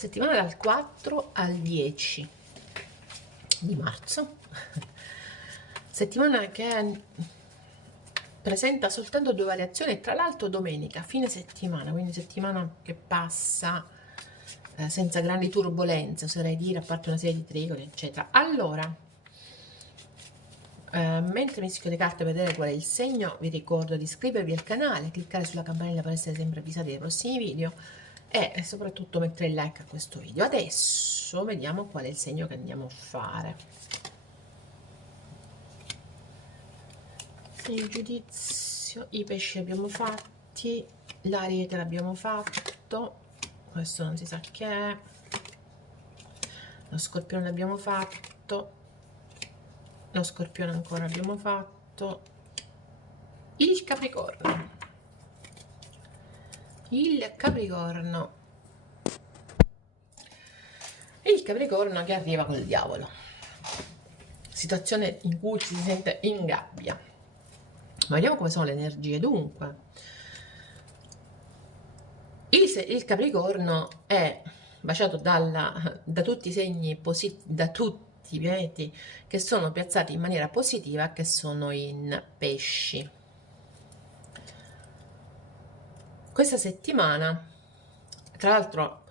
settimana dal 4 al 10 di marzo, settimana che presenta soltanto due variazioni e tra l'altro domenica, fine settimana, quindi settimana che passa senza grandi turbolenze, oserei dire, a parte una serie di trigoni, eccetera. Allora, mentre mischio le carte per vedere qual è il segno, vi ricordo di iscrivervi al canale, cliccare sulla campanella per essere sempre avvisati dei prossimi video e soprattutto mettere il like a questo video. Adesso vediamo qual è il segno che andiamo a fare. Il giudizio, i pesci abbiamo fatti, l'ariete l'abbiamo fatto, questo non si sa che è, lo scorpione l'abbiamo fatto, lo scorpione ancora abbiamo fatto, il capricorno, il capricorno che arriva col diavolo, situazione in cui ci si sente in gabbia. Ma vediamo come sono le energie. Dunque, il Capricorno è baciato da tutti i segni positivi, da tutti i pianeti che sono piazzati in maniera positiva, che sono in pesci. Questa settimana, tra l'altro,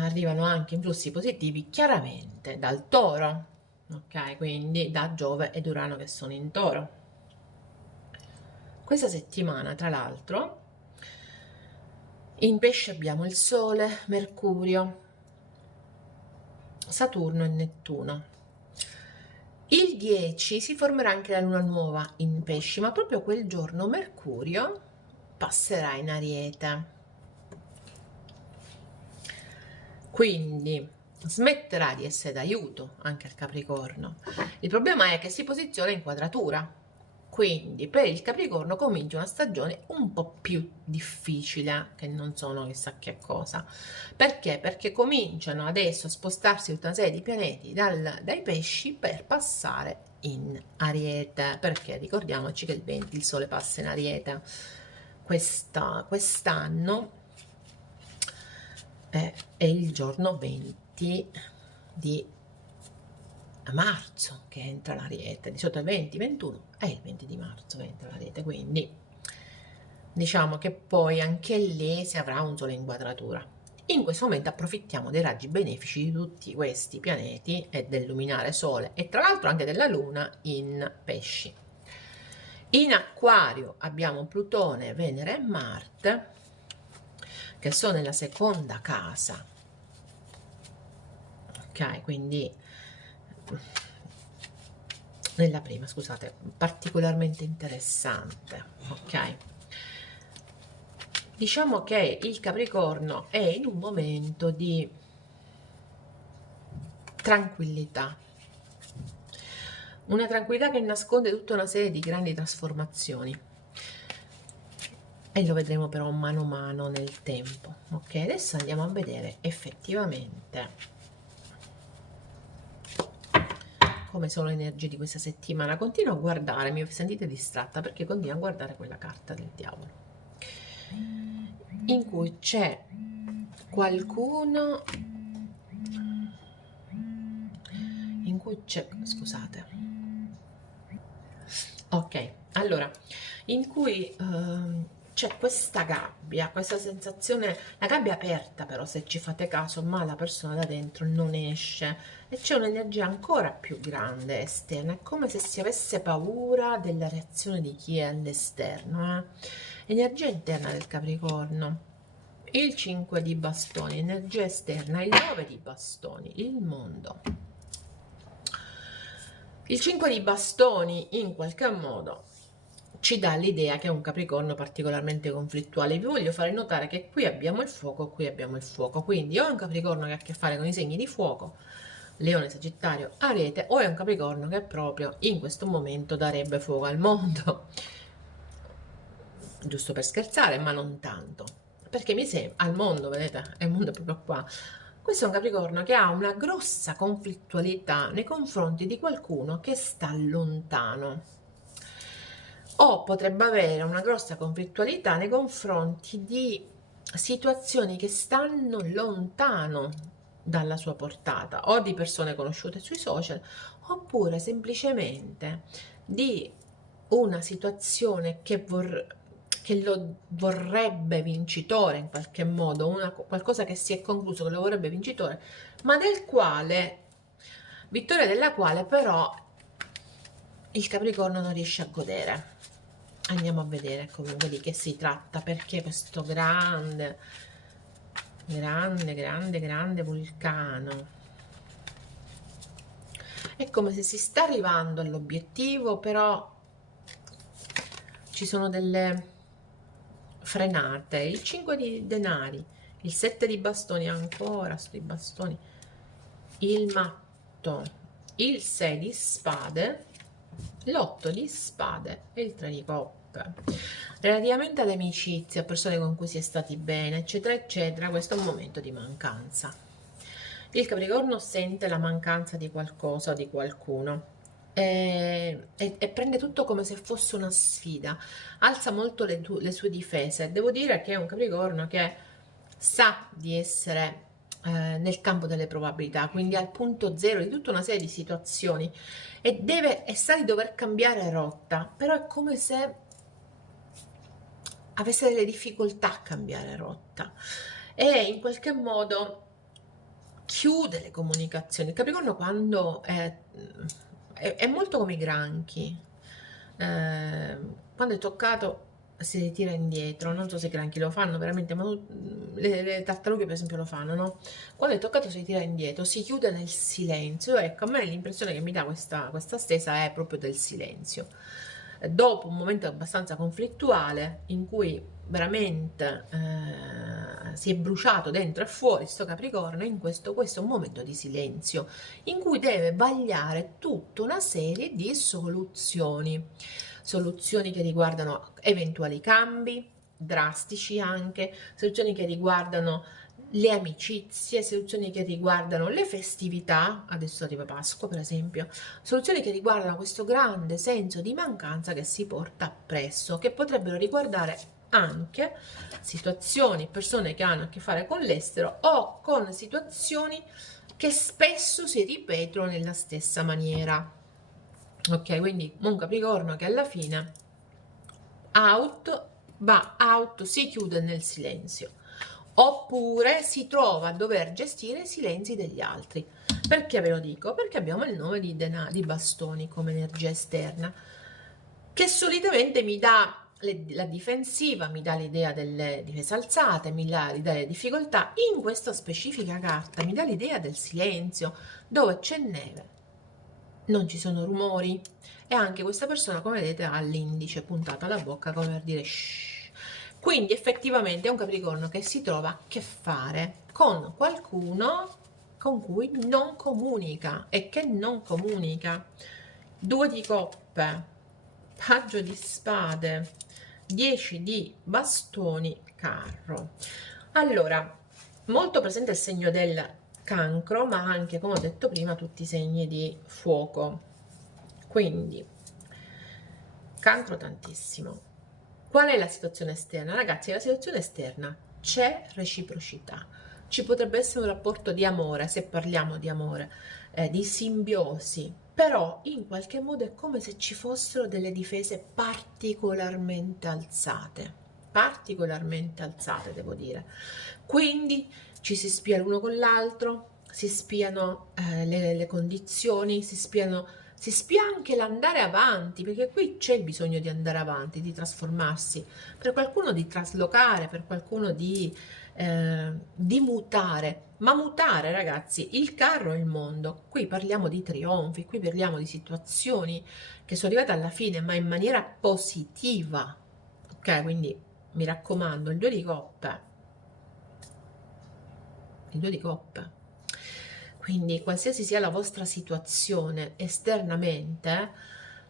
arrivano anche influssi positivi chiaramente dal Toro, ok? Quindi da Giove ed Urano che sono in Toro. Questa settimana, tra l'altro, in pesce abbiamo il Sole, Mercurio, Saturno e Nettuno. Il 10 si formerà anche la luna nuova in pesci, ma proprio quel giorno Mercurio passerà in Ariete. Quindi smetterà di essere d'aiuto anche al Capricorno. Il problema è che si posiziona in quadratura. Quindi per il Capricorno comincia una stagione un po' più difficile, che non sono chissà che cosa. Perché? Perché cominciano adesso a spostarsi tutta una serie di pianeti dai pesci per passare in Ariete, perché ricordiamoci che il 20 il Sole passa in Ariete. Quest'anno è il giorno 20 di marzo che entra l'Ariete, di sotto il 20-21 è il 20 di marzo entra l'Ariete, quindi diciamo che poi anche lì si avrà un sole in quadratura. In questo momento approfittiamo dei raggi benefici di tutti questi pianeti e del luminare Sole e tra l'altro anche della Luna in pesci. In Acquario abbiamo Plutone, Venere e Marte che sono nella seconda casa, ok? Quindi nella prima, scusate, particolarmente interessante, ok? Diciamo che il Capricorno è in un momento di tranquillità, una tranquillità che nasconde tutta una serie di grandi trasformazioni e lo vedremo però mano a mano nel tempo, ok? Adesso andiamo a vedere effettivamente come sono le energie di questa settimana. Continuo a guardare, mi sentite distratta perché continuo a guardare quella carta del diavolo in cui c'è qualcuno scusate, ok, allora in cui c'è questa gabbia, questa sensazione, la gabbia aperta però se ci fate caso, ma la persona da dentro non esce e c'è un'energia ancora più grande esterna, è come se si avesse paura della reazione di chi è all'esterno, energia interna del Capricorno, il 5 di bastoni, energia esterna, il 9 di bastoni, il mondo. Il 5 di bastoni in qualche modo ci dà l'idea che è un Capricorno particolarmente conflittuale. Vi voglio fare notare che qui abbiamo il fuoco, qui abbiamo il fuoco, quindi o è un Capricorno che ha a che fare con i segni di fuoco, Leone, Sagittario, Ariete, o è un Capricorno che proprio in questo momento darebbe fuoco al mondo, giusto per scherzare, ma non tanto, perché mi sembra, al mondo, vedete, il mondo è proprio qua. Questo è un Capricorno che ha una grossa conflittualità nei confronti di qualcuno che sta lontano, o potrebbe avere una grossa conflittualità nei confronti di situazioni che stanno lontano dalla sua portata, o di persone conosciute sui social, oppure semplicemente di una situazione che lo vorrebbe vincitore in qualche modo, qualcosa che si è concluso, che lo vorrebbe vincitore, ma del quale, vittoria della quale però il Capricorno non riesce a godere. Andiamo a vedere comunque di che si tratta, perché questo grande, grande, grande, grande vulcano. È come se si sta arrivando all'obiettivo, però ci sono delle frenate. Il 5 di denari, il 7 di bastoni, ancora sui bastoni, il matto, il 6 di spade, l'8 di spade e il 3 di coppe. Relativamente ad amicizie, a persone con cui si è stati bene, eccetera, eccetera, questo è un momento di mancanza. Il Capricorno sente la mancanza di qualcosa o di qualcuno e prende tutto come se fosse una sfida, alza molto le sue difese. Devo dire che è un Capricorno che sa di essere nel campo delle probabilità, quindi al punto zero di tutta una serie di situazioni e sa di dover cambiare rotta, però è come se avesse delle difficoltà a cambiare rotta e in qualche modo chiude le comunicazioni. Il Capricorno quando è molto come i granchi, quando è toccato si ritira indietro. Non so se i granchi lo fanno veramente, ma le tartarughe per esempio lo fanno, no? Quando è toccato si tira indietro, si chiude nel silenzio. Ecco, a me l'impressione che mi dà questa stesa è proprio del silenzio. Dopo un momento abbastanza conflittuale in cui veramente si è bruciato dentro e fuori sto Capricorno, questo è un momento di silenzio in cui deve vagliare tutta una serie di soluzioni che riguardano eventuali cambi drastici, anche soluzioni che riguardano le amicizie, soluzioni che riguardano le festività, adesso arriva Pasqua per esempio, soluzioni che riguardano questo grande senso di mancanza che si porta appresso, che potrebbero riguardare anche situazioni, persone che hanno a che fare con l'estero o con situazioni che spesso si ripetono nella stessa maniera. Ok, quindi un Capricorno che alla fine va out, si chiude nel silenzio, oppure si trova a dover gestire i silenzi degli altri. Perché ve lo dico? Perché abbiamo il 9 di bastoni come energia esterna, che solitamente mi dà la difensiva, mi dà l'idea delle difese alzate, mi dà l'idea delle difficoltà. In questa specifica carta mi dà l'idea del silenzio, dove c'è neve, non ci sono rumori e anche questa persona, come vedete, ha l'indice puntato alla bocca come per dire shh. Quindi effettivamente è un Capricorno che si trova a che fare con qualcuno con cui non comunica e che non comunica. 2 di coppe, paggio di spade, 10 di bastoni, carro. Allora, molto presente il segno del cancro, ma anche, come ho detto prima, tutti i segni di fuoco. Quindi, cancro tantissimo. Qual è la situazione esterna? Ragazzi, la situazione esterna c'è reciprocità. Ci potrebbe essere un rapporto di amore, se parliamo di amore, di simbiosi, però in qualche modo è come se ci fossero delle difese particolarmente alzate, devo dire. Quindi ci si spia l'uno con l'altro, si spiano le condizioni, si spia anche l'andare avanti, perché qui c'è il bisogno di andare avanti, di trasformarsi, per qualcuno di traslocare, per qualcuno di mutare. Ma mutare, ragazzi, il carro è il mondo. Qui parliamo di trionfi, qui parliamo di situazioni che sono arrivate alla fine, ma in maniera positiva. Ok, quindi mi raccomando, il 2 di coppe. Il 2 di coppe. Quindi qualsiasi sia la vostra situazione esternamente,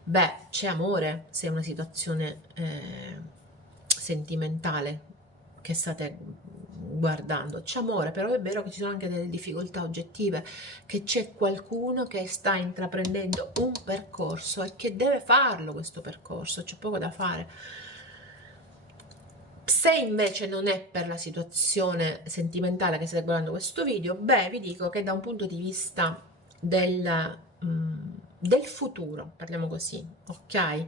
beh, c'è amore se è una situazione sentimentale che state guardando, c'è amore, però è vero che ci sono anche delle difficoltà oggettive, che c'è qualcuno che sta intraprendendo un percorso e che deve farlo questo percorso, c'è poco da fare. Se invece non è per la situazione sentimentale che state guardando questo video, beh, vi dico che da un punto di vista del futuro, parliamo così, ok?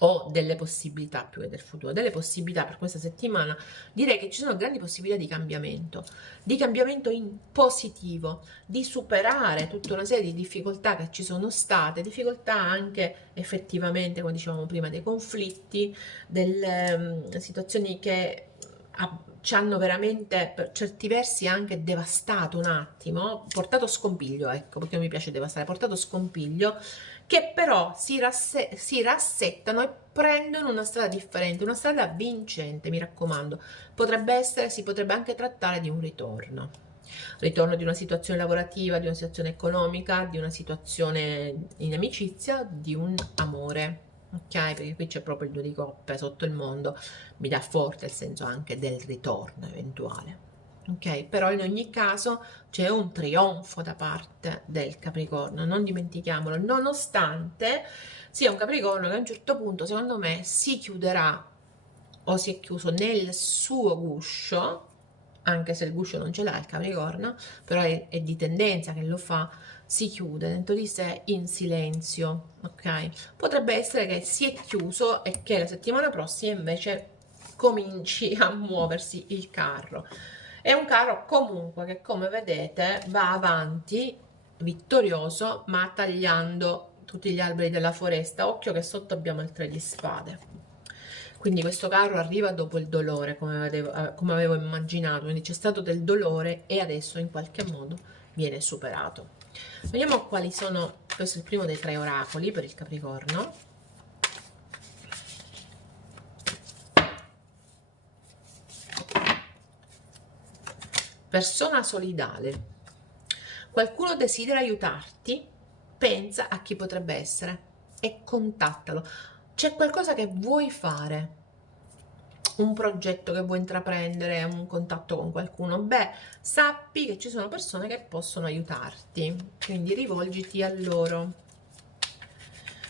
O delle possibilità più che del futuro, delle possibilità per questa settimana, direi che ci sono grandi possibilità di cambiamento in positivo, di superare tutta una serie di difficoltà che ci sono state, difficoltà anche effettivamente, come dicevamo prima, dei conflitti, delle situazioni che ci hanno veramente per certi versi anche devastato un attimo, portato scompiglio, ecco, perché mi piace devastare, portato scompiglio, che però si rassettano e prendono una strada differente, una strada vincente, mi raccomando. Potrebbe essere, si potrebbe anche trattare di un ritorno di una situazione lavorativa, di una situazione economica, di una situazione in amicizia, di un amore. Ok, perché qui c'è proprio il 2 di coppe sotto il mondo, mi dà forte il senso anche del ritorno eventuale. Ok, però in ogni caso c'è un trionfo da parte del Capricorno, non dimentichiamolo, nonostante sia un Capricorno che a un certo punto, secondo me, si chiuderà o si è chiuso nel suo guscio, anche se il guscio non ce l'ha il Capricorno, però è di tendenza che lo fa, si chiude dentro di sé in silenzio, ok? Potrebbe essere che si è chiuso e che la settimana prossima invece cominci a muoversi il carro. È un carro comunque che, come vedete, va avanti vittorioso, ma tagliando tutti gli alberi della foresta. Occhio che sotto abbiamo il 3 di spade. Quindi questo carro arriva dopo il dolore, come avevo immaginato, quindi c'è stato del dolore e adesso in qualche modo viene superato. Vediamo quali sono, questo è il primo dei 3 oracoli per il Capricorno. Persona solidale. Qualcuno desidera aiutarti, pensa a chi potrebbe essere e contattalo. C'è qualcosa che vuoi fare, un progetto che vuoi intraprendere, un contatto con qualcuno, beh, sappi che ci sono persone che possono aiutarti, quindi rivolgiti a loro.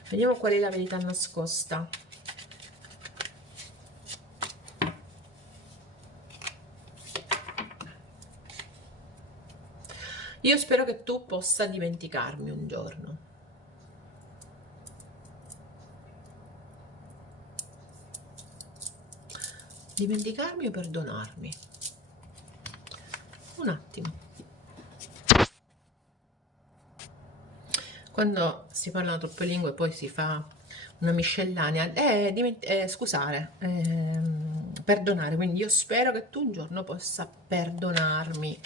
Vediamo qual è la verità nascosta. Io spero che tu possa dimenticarmi un giorno. Dimenticarmi o perdonarmi? Un attimo. Quando si parlano troppe lingue poi si fa una miscellanea. Scusare, perdonare. Quindi io spero che tu un giorno possa perdonarmi.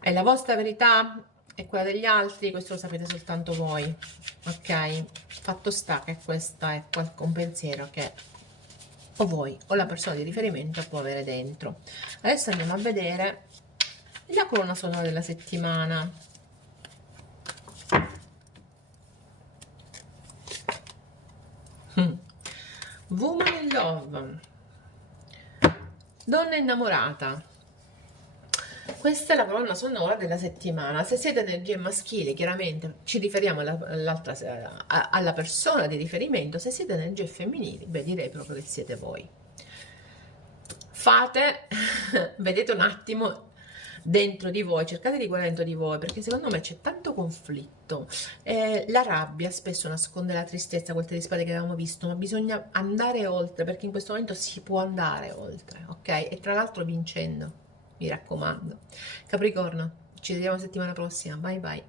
È la vostra verità? È quella degli altri? Questo lo sapete soltanto voi. Ok? Fatto sta che questo è un pensiero che o voi o la persona di riferimento può avere dentro. Adesso andiamo a vedere la colonna sonora della settimana. Woman in Love, donna innamorata. Questa è la colonna sonora della settimana. Se siete energie maschili, chiaramente ci riferiamo alla persona di riferimento. Se siete energie femminili, beh, direi proprio che siete voi. Fate, vedete un attimo dentro di voi, cercate di guardare dentro di voi, perché secondo me c'è tanto conflitto. La rabbia spesso nasconde la tristezza, quel 3 di spade che avevamo visto, ma bisogna andare oltre, perché in questo momento si può andare oltre, ok? E tra l'altro vincendo, mi raccomando. Capricorno, ci vediamo settimana prossima, bye bye.